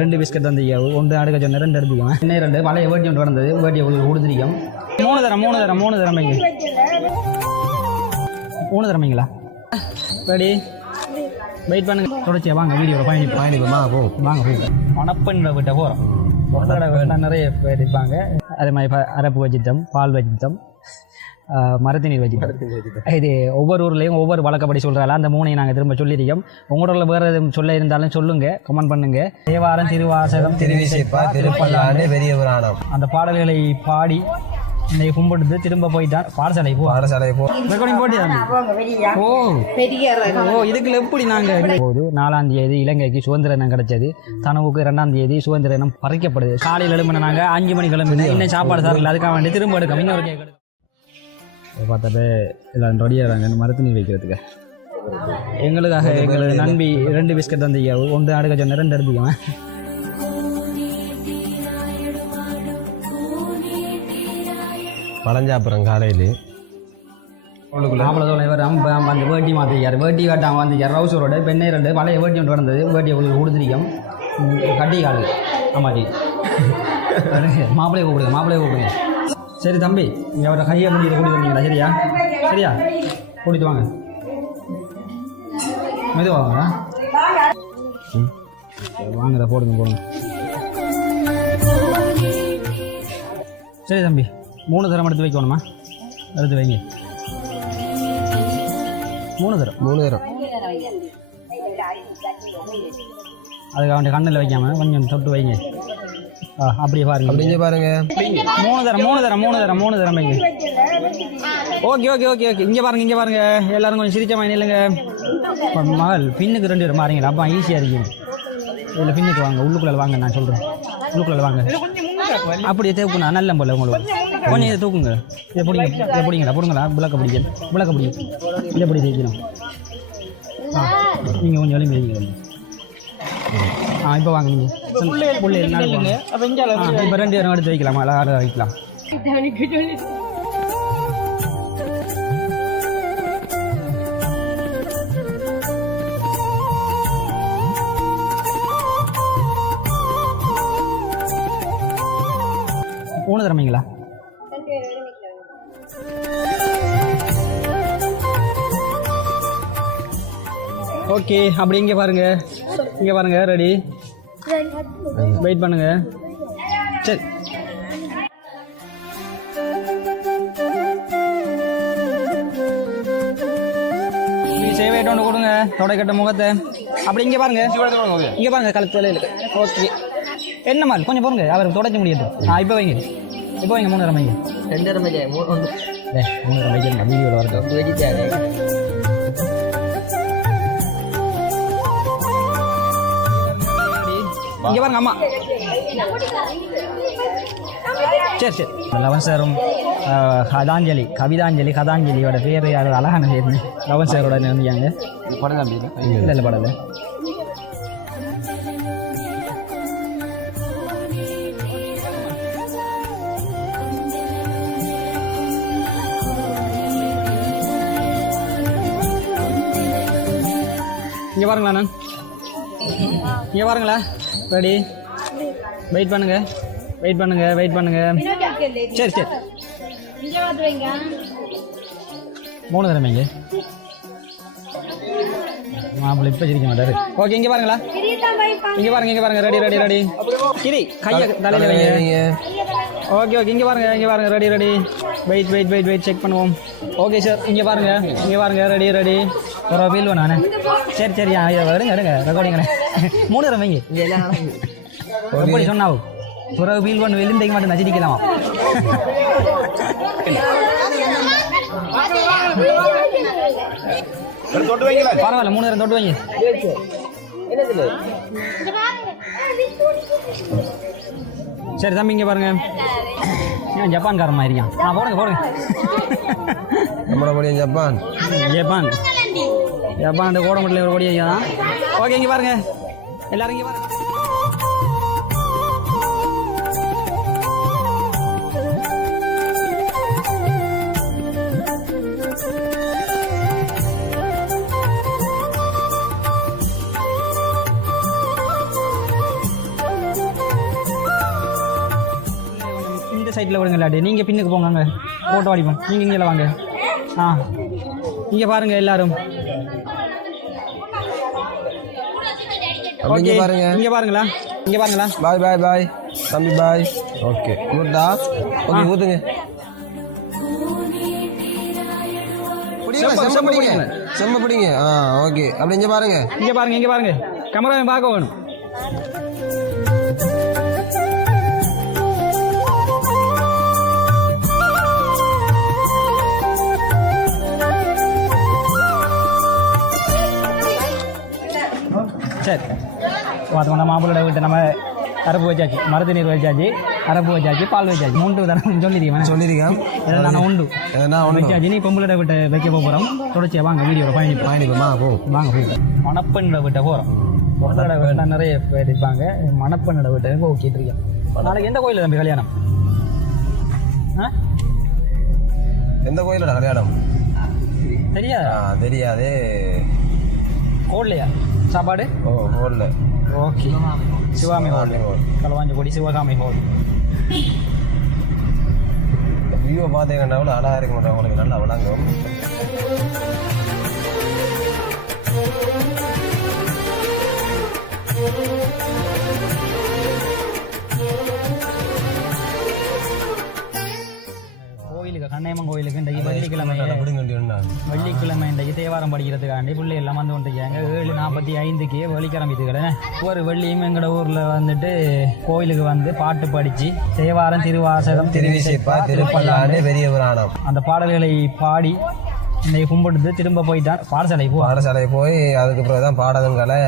2 biscuit வந்து ஒன்று அடுக்க சொன்ன 2 எடுத்துக்கோங்க. இன்னும் 2 பழைய வேட்டி ஒன்று வந்தது, வேட்டி உங்களுக்கு கொடுத்துருக்கோம். 3 தரம் வைங்க. 3 தரம் வைங்களா? ரெடி, வெயிட் பண்ணுங்க. தொடர்ச்சியா வாங்க, வீடியோவில் பயணிப்போமா? வாங்க போய் மணப்பெண்ணை விட்ட போகிறோம். நிறைய பேர் இருப்பாங்க. அதே மாதிரி அரப்பு வச்சிட்டோம், பால் வச்சிட்டோம், மரத்தினீர் வச்சிட்டோம். இது ஒவ்வொரு ஊர்லேயும் ஒவ்வொரு வழக்கப்படி சொல்கிறால அந்த 3ஐயும் நாங்கள் திரும்ப சொல்லியிருக்கோம். உங்களோட வேறு எதுவும் சொல்ல இருந்தாலும் சொல்லுங்கள், கமெண்ட் பண்ணுங்கள். தேவாரம், திருவாசகம், திருவிசைப்பா, திருப்பல்லாண்டு, பெரிய புராணம் அந்த பாடல்களை பாடி இன்னைக்கு கும்பிட்டு திரும்ப போயிட்டான். பாடசாலை போ ரெக்கார்டிங் போட்டிதான். இதுக்குள்ள எப்படி நாங்கள் போது 4ஆம் தேதி இலங்கைக்கு சுதந்திர தினம் கிடைச்சது. தனவுக்கு 2ஆம் தேதி சுதந்திர தினம் பறிக்கப்படுது. காலையில் எழுப்பின நாங்கள் 5 மணி கிளம்பி இன்னும் சாப்பாடு சார் இல்லை, அதுக்காக வேண்டி திரும்ப எடுக்க இன்னொரு கேட்க பார்த்தாப்பே எல்லாம் ரெடியாகிறாங்க மரத்தினீர் வைக்கிறதுக்கு. எங்களுக்காக எங்களுக்கு நம்பி 2 பிஸ்கட் வந்து ஒன்று அடுக்க சொன்ன 2 எடுத்துக்குவேன். பழஞ்சாப்புறம் காலையில் அவ்வளோ வந்து வேட்டி மாற்றிக்கார். வேட்டி காட்டாமல் வந்து ரவுசரோட பெண்ணை 2 பழைய வேட்டி ஒன்று வந்தது, வேட்டியை உங்களுக்கு கொடுத்துருக்கோம். கட்டி காடு ஆமாடி மாப்பிள்ளையை கூப்பிடுங்க. சரி தம்பி, இங்கே அவரை கையை முடிக்கிற கூட்டிட்டு வந்தீங்களா? சரியா கூட்டிட்டு வாங்க. மெதுவாங்க வாங்குற போடுங்க. சரி தம்பி, 3 தரம் எடுத்து வைக்கணுமா? எடுத்து வைங்க. 3 தரம் அதுக்கு அவன் கண்ணில் வைக்காம கொஞ்சம் தொட்டு வைங்க. அப்படியே பாருங்க. 3 தரம் வைங்க. ஓகே. இங்கே பாருங்க. எல்லாரும் கொஞ்சம் சிரிச்ச மாதிரி இல்லைங்க. மகள் பின்னுக்கு 2 பேர் மாறிங்க. அப்பா ஈஸியாக இருக்கீங்க. இதில் பின்னுக்கு வாங்க, உள்ளுக்குள்ள வாங்க. நான் சொல்கிறேன், உள்ளுக்குள்ள வாங்க. அப்படியே தேவைக்குண்ணா நல்ல போல உங்களுக்கு கொஞ்சம் இதை தூக்குங்க. இதை பிடிங்களா விளக்க பிடிங்க. இதை எப்படி தேய்க்கணும்? நீங்கள் கொஞ்சம் எளிமை வைங்க. இப்போ வாங்க. நீங்கள் புள்ளி இப்போ 2 பேரும் எடுத்து வைக்கலாமா? அழகாக வைக்கலாம். ஊன தரமைங்களா? ஓகே, அப்படி இங்கே பாருங்க. ரெடி, வெயிட் பண்ணுங்க. சரி, சேவையிட்ட ஒன்று கொடுங்க. தொடக்கட்ட முகத்தை அப்படி இங்கே பாருங்க. கழுத்துல ஓகே. என்ன மாதிரி கொஞ்சம் போருங்க, அவர் தொடச்சி முடியாது. இப்போ வைங்க. 3 தரம் வைங்க. 2 தரம் வைங்க. 3 தரம் வைக்க வீடியோவில் வரது. இங்கே பாருங்க அம்மா. சரி. லவன் சாரும் கவிதாஞ்சலியோட பேர் யாரும் அழகான பேர். லவன் சாரோட இருந்தாங்க. படலாம் இல்லை படலை. இங்கே பாருங்களா. ரெடி, வெயிட் பண்ணுங்க. சரி 3 தரம் வைங்க. மாப்பிள்ளை இப்போ சிரிக்க மாட்டாரு. ஓகே, இங்கே பாருங்களா. இங்கே பாருங்க. ரெடி. கிரி கையை தலையில் வைங்க. ஓகே. இங்கே பாருங்க. ரெடி. வெயிட் செக் பண்ணுவோம். ஓகே சார், இங்கே பாருங்க. ரெடி. ஒரு ஃபீல் பண்ணானே. சரி எடுங்க ரெக்கார்டிங். 3 தரம் வைங்க. எப்படி சொன்னாவும் பிறகு ஃபீல் பண்ண வெளிந்தைக்கு மட்டும் நச்சிக்கலாம். பரவாயில்ல, 3 தரம் தொட்டு வைங்க. சரி தம்பி, இங்கே பாருங்க. ஜப்பான்காரன் மாதிரி இருக்கான். போடுங்க. ஜப்பான் கோடமட்டில் ஒரு ஓடியா தான். ஓகே, இங்கே பாருங்க. எல்லாரும் இங்கே பாருங்க. சைடில் விடுங்க இல்லாட்டி நீங்கள் பின்னுக்கு போங்க அங்கே ஃபோட்டோ அடிப்போம் நீங்கள் இங்கே வாங்க ஆ இங்கே பாருங்கள் எல்லாரும் இங்கே பாருங்க இங்கே பாருங்களா இங்கே பாருங்களா பாய் பாய் பாய் தம்பி பாய் ஓகே ஊட்டா ஓகே ஊத்துங்க செம்ம பிடிங்க ஆ ஓகே அப்படி இங்கே பாருங்க இங்கே பாருங்க கேமராவை பார்க்க வேணும் சரி பார்த்தோம்னா மாப்பிள்ளோட வீட்டை நம்ம அரப்பு வச்சாச்சு மருத்து நீர் வச்சாச்சு அரப்பு வச்சாச்சு பால் வச்சாச்சு 3 தரம் சொல்லியிருக்கேன் நான் உண்டு வச்சாச்சு நீ பொம்பளோட வீட்டை வைக்க போகிறோம் தொடர்ச்சியாக வாங்க வீடியோவில் பயணிப்போமா வாங்க போய் மணப்பெண்ணோட வீட்டை போகிறோம் பொண்ணோட வீட்டை நிறைய பேர் இருப்பாங்க மணப்பெண்ணோட வீட்டை ஓகே இருக்கேன் நாளைக்கு எந்த கோயில் தம்பி கல்யாணம் எந்த கோயிலோட கல்யாணம் தெரியாதே கோட்லையா சாப்பாடு ஹோல்ல okay Sivami whole களவாஞ்சகுடி Sivakami whole வியூவை பார்த்தீங்கன்னா கூட அழகாக இருக்க மாட்டேன் உங்களுக்கு நல்லா விளங்கும் கோயிலுக்கு கண்ணையம்மன் கோயிலுக்கு இன்றைக்கு வெள்ளிக்கிழமை இன்றைக்கு தேவாரம் படிக்கிறதுக்காண்டி பிள்ளை எல்லாம் வந்து கொண்டிருக்காங்க 7:45க்கு வெள்ளிக்கிழமைத்துக்கிழமை ஒரு வெள்ளியும் எங்களோட ஊரில் வந்துட்டு கோயிலுக்கு வந்து பாட்டு படித்து தேவாரம் திருவாசகம் திருவிசைப்பா திருப்பல்லாண்டு பெரிய புராணம் அந்த பாடல்களை பாடி இன்னைக்கு கும்பிட்டு திரும்ப போயிட்டான் பாடசாலை போய் அதுக்கு பிறகு தான் பாடகங்களை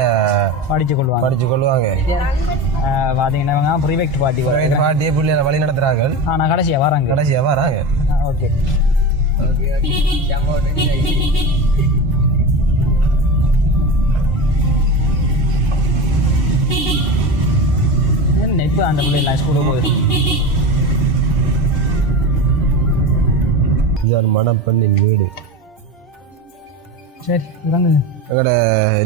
படிச்சு கொள்வாங்க பார்த்தீங்கன்னா ப்ரிஃபெக்ட் பாட்டியே பிள்ளைகளை வழி நடத்துறாங்க ஆனால் கடைசியாக வராங்க ஓகே இப்போ அந்த பிள்ளைங்க ஸ்கூலுக்கு போகுது இது மணப்பெண்ணின் வீடு சரி இறங்குங்க எங்களோட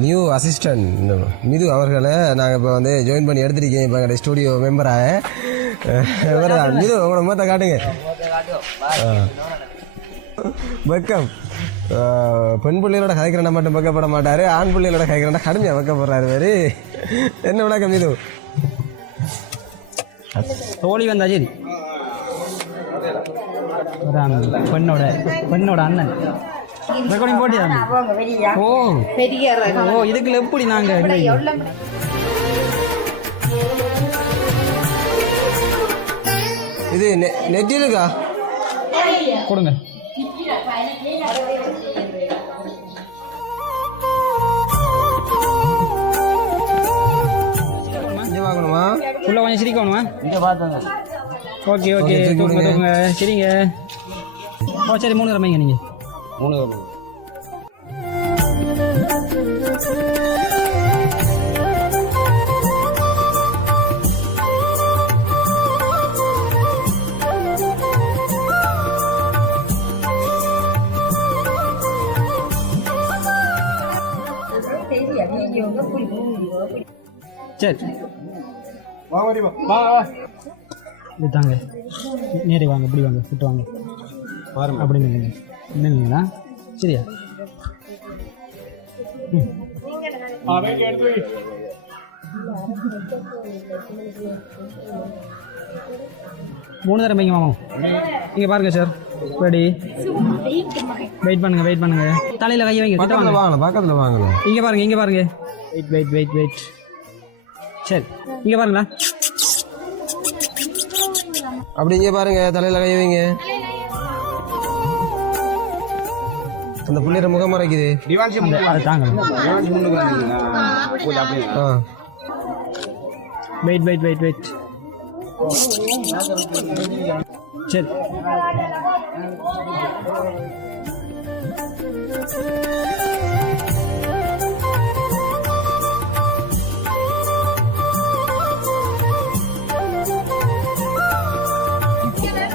நியூ அசிஸ்டன்ட் மிது அவர்களை நாங்கள் இப்போ வந்து ஜாயின் பண்ணி எடுத்துருக்கேன் இப்போ எங்களோட ஸ்டூடியோ மெம்பராக மிது உங்களோட மொத்த காட்டுங்க வெக்கம் பெண் பிள்ளைகளோட கதைக்கிறண்டா மட்டும் வெக்கப்பட மாட்டார் ஆண் பிள்ளைகளோட கதைக்கிறண்டா கடுமையாக வெக்கப்படுறாரு வேறு என்ன விளக்கம் மிது தோழி வந்தா சரி பெண்ணோட அண்ணன் ரெக்கார்டிங் போட்டியா ஓ இதுக்குள்ள எப்படி நாங்க இது நெட் இருக்கா கொடுங்க வாங்கணுமா உள்ள கொஞ்சம் சிரிக்கணுமா ஓகே ஓகே தூக்குங்க சரிங்க ஓ சரி 3 ரமைங்க நீங்க 3 ரமைங்க சரி தாங்க நேரே வாங்க இப்படி வாங்க விட்டு வாங்க அப்படி நில்லுங்க என்னங்களா சரியா மூணு தரம் வைங்க மாமா இங்கே பாருங்க சார் ரெடி வெயிட் பண்ணுங்க தலையில் கையை வைங்க பக்கத்தில் வாங்க இங்கே பாருங்க வெயிட் சரி இங்கே பாருங்களா அப்படி இங்கே பாருங்க தலையில் கையை வைங்க அந்த புள்ளிற முகம் மறைக்குது தாங்க வெயிட் சரி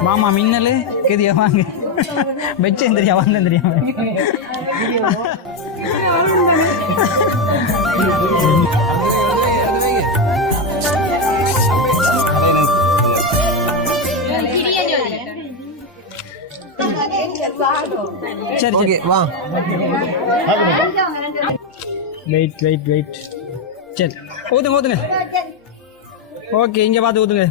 மாமா மின்னல் கெதியா வாங்க வெச்சேன் தெரியா வந்தேன் தெரியாம சரி ஓகே வா வெயிட் வெயிட் வெயிட் சரி ஊற்றுங்க ஊற்றுங்க ஓகே இங்கே பார்த்து ஊற்றுங்க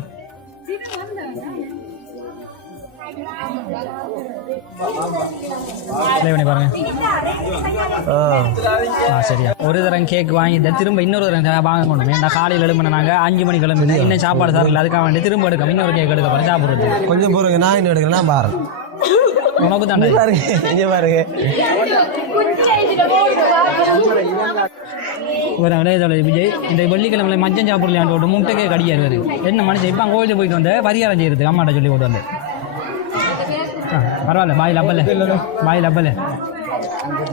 ப்ளே பண்ணி பாருங்க சரியா ஒரு தரம் கேக் வாங்கி திரும்ப இன்னொரு தரம் வாங்க கொண்டு ஏன்னா காலையில் எழுப்பின நாங்கள் 5 மணி கிளம்பி இன்னும் சாப்பாடு சார் இல்லை அதுக்காக வேண்டி திரும்ப எடுக்க இன்னொரு கேக் எடுக்க போகிறேன் சாப்பிட்றது கொஞ்சம் பொறுங்க நான் இன்னும் எடுக்கிறேன் பாரு உனக்கு தானே பாருங்க இங்கே பாருங்க ஒரு விளையாட விஜய் இந்த வெள்ளிக்கிழமை மஞ்சள் சாப்பிடலான்னு போட்டு முட்டைக்கே கடிக்காரு என்ன மனுஷன் இப்போ கோயிலுக்கு போயிட்டு வந்து பரிகாரம் செய்யறது அம்மாட்ட சொல்லி போட்டு வந்து பரவாயில்ல பாயில் அப்பல்ல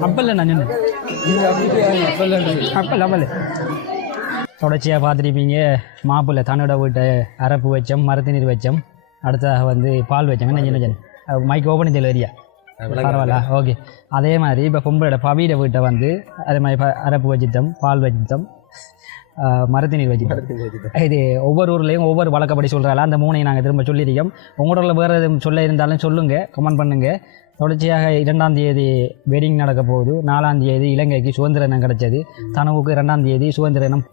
அப்பல்ல நான் அப்பல்ல தொடர்ச்சியாக பார்த்துருப்பீங்க மாப்பிள்ளை தன்னோட வீட்டை அரப்பு வச்சோம் மரத்து நீர் வச்சோம் அடுத்ததாக வந்து பால் வச்சோம் என்ன சின்ன மைக் ஓப்பன் தெரியல ஏரியா பரவாயில்ல ஓகே அதே மாதிரி இப்போ பொம்பளோட பவியோட வீட்டை வந்து அதே மாதிரி அரப்பு வச்சுட்டோம் பால் வச்சுட்டோம் மரத்து நீர் வச்சுட்டோம் இது ஒவ்வொரு ஊர்லேயும் ஒவ்வொரு வழக்கப்படி சொல்கிறால அந்த 3ஐயும் நாங்கள் திரும்ப சொல்லியிருக்கோம் உங்களோட வேறு எதுவும் சொல்ல இருந்தாலும் சொல்லுங்கள் கமெண்ட் பண்ணுங்கள் தொடர்ச்சியாக 2ஆம் தேதி வெட்டிங் நடக்க போகுது 4ஆம் தேதி இலங்கைக்கு சுதந்திர தினம் கிடைச்சது தனவுக்கு 2ஆம் தேதி சுதந்திர தினம்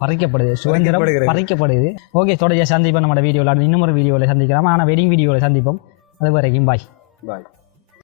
பறிக்கப்படுது ஓகே தொடர்ச்சியாக சந்திப்போம் நம்ம வீடியோவில் இன்னொரு வீடியோவில் சந்திக்கலாம் ஆனால் வெட்டிங் வீடியோவில் சந்திப்போம் அது வரைக்கும் பாய்